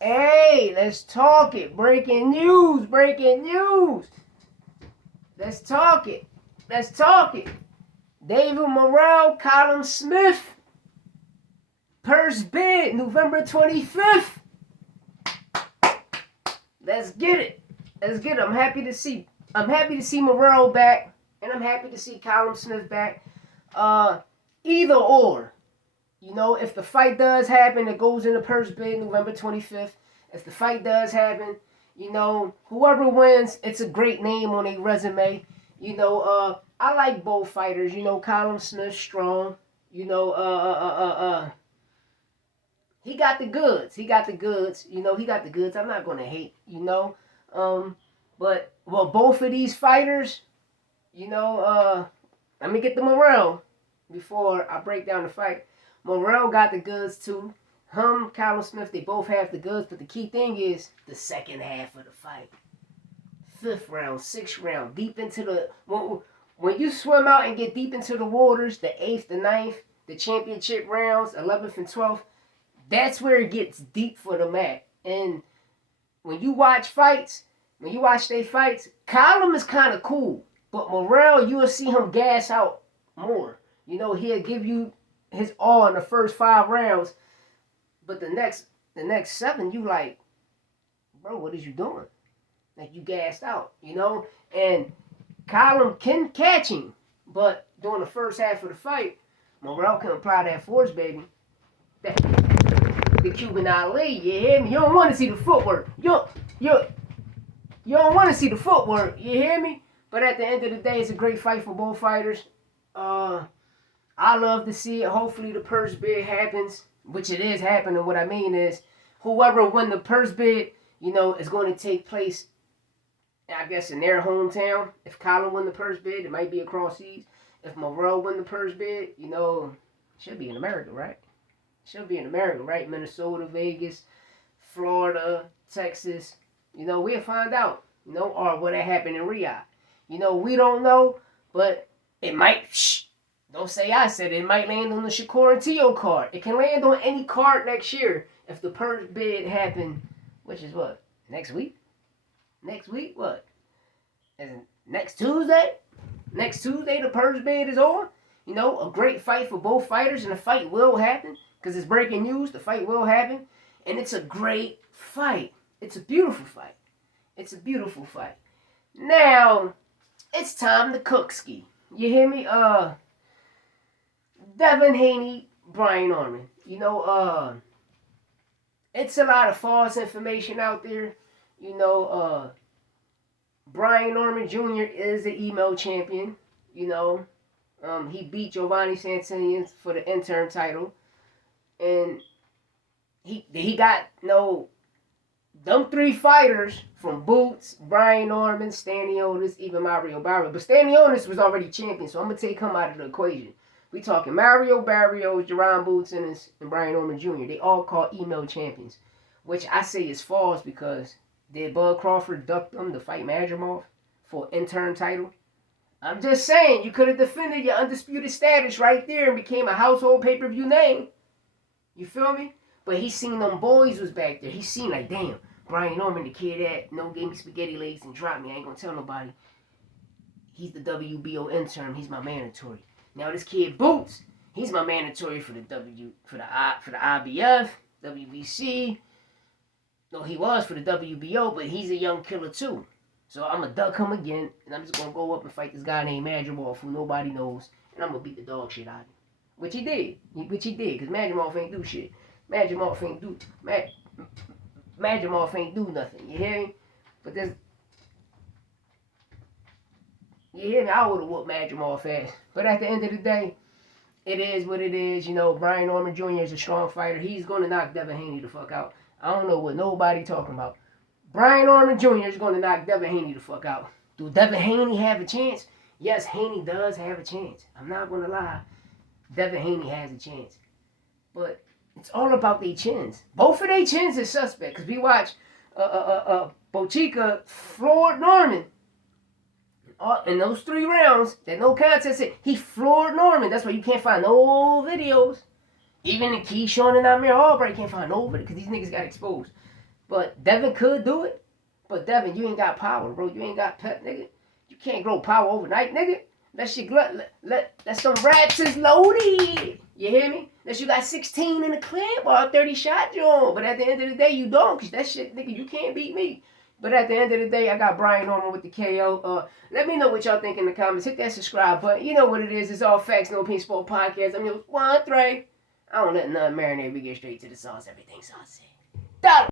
Hey, let's talk it. Breaking news, breaking news. Let's talk it. Let's talk it. David Morrell, CALLUM Smith. Purse bid, November 25th. Let's get it. Let's get it. I'm happy to see Morrell back, and I'm happy to see CALLUM Smith back. Either or. You know, if the fight does happen, it goes in the purse bid November 25th. If the fight does happen, you know, whoever wins, it's a great name on a resume. You know, I like both fighters. You know, CALLUM Smith strong. You know, he got the goods. He got the goods. You know, he got the goods. I'm not gonna hate. You know, but well, both of these fighters. You know, let me get the Morrell before I break down the fight. Morrell got the goods too. CALLUM Smith, they both have the goods, but the key thing is the second half of the fight. 5th round, 6th round, deep into the... When you swim out and get deep into the waters, the 8th, the 9th, the championship rounds, 11th and 12th, that's where it gets deep for the mat. And when you watch their fights, CALLUM is kind of cool. But Morrell, you will see him gas out more. You know, he'll give you his all in the first 5 rounds, but the next 7, you like, bro, what is you doing? Like, you gassed out, you know? And CALLUM can catch him, but during the first half of the fight, Morrell can apply that force, baby. The Cuban Ali, you hear me? You don't want to see the footwork. You don't want to see the footwork, you hear me? But at the end of the day, it's a great fight for both fighters. I love to see it. Hopefully the purse bid happens, which it is happening. What I mean is, whoever win the purse bid, you know, is going to take place, I guess, in their hometown. If CALLUM win the purse bid, it might be across seas. If Morrell win the purse bid, you know, it should be in America, right? It should be in America, right? Minnesota, Vegas, Florida, Texas. You know, we'll find out, you know, or what happened in Riyadh. You know, we don't know, but it might... Don't say I said it. It might land on the Shakur and Tio card. It can land on any card next year if the purse bid happen, which is what? Next week? Next week? What? Next Tuesday? Next Tuesday the purse bid is on? You know, a great fight for both fighters, and the fight will happen because it's breaking news. The fight will happen, and it's a great fight. It's a beautiful fight. It's a beautiful fight. Now, it's time to cook ski. You hear me? Devin Haney, Brian Norman. You know, it's a lot of false information out there. You know, Brian Norman Jr. is an email champion. You know, he beat Giovanni Santinian for the interim title. And he got, you know, them 3 fighters from Boots, Brian Norman, Stanionis, even Mario Barrios. But Stanionis was already champion, so I'm going to take him out of the equation. We talking Mario Barrios, Jerron Boots, and Brian Norman Jr. They all call email champions, which I say is false because did Bud Crawford duck them to fight Madrimov for interim title? I'm just saying, you could have defended your undisputed status right there and became a household pay-per-view name. You feel me? But he seen them boys was back there. He seen like, damn, Brian Norman, the kid that no gave me spaghetti legs and dropped me. I ain't gonna tell nobody. He's the WBO interim. He's my mandatory. Now this kid Boots, he's my mandatory for the IBF, WBC. No, he was for the WBO, but he's a young killer too. So I'm gonna duck him again, and I'm just gonna go up and fight this guy named Madrimov, who nobody knows, and I'm gonna beat the dog shit out of him. Which he did, because Madrimov ain't do shit. Madrimov ain't do nothing. You hear me? But there's... You hear me? I would have whooped Madrimov ass. But at the end of the day, it is what it is. You know, Brian Norman Jr. is a strong fighter. He's going to knock Devin Haney the fuck out. I don't know what nobody talking about. Brian Norman Jr. is going to knock Devin Haney the fuck out. Do Devin Haney have a chance? Yes, Haney does have a chance. I'm not going to lie. Devin Haney has a chance. But it's all about their chins. Both of their chins is suspect. Because we watch Bochica floored Norman. In those 3 rounds, that no contest, he floored Norman. That's why you can't find no videos. Even in Keyshawn and Amir Albright can't find no video because these niggas got exposed. But Devin could do it. But Devin, you ain't got power, bro. You ain't got pep, nigga. You can't grow power overnight, nigga. Unless you let some raps is loaded. You hear me? Unless you got 16 in the clip or 30 shot John. But at the end of the day, you don't. Cause that shit, nigga, you can't beat me. But at the end of the day, I got Brian Norman with the KO. Let me know what y'all think in the comments. Hit that subscribe button. You know what it is. It's all facts, no opinion, sport podcast. I'm your 1-3. I don't let nothing marinate. We get straight to the sauce. Everything saucy. Dollar.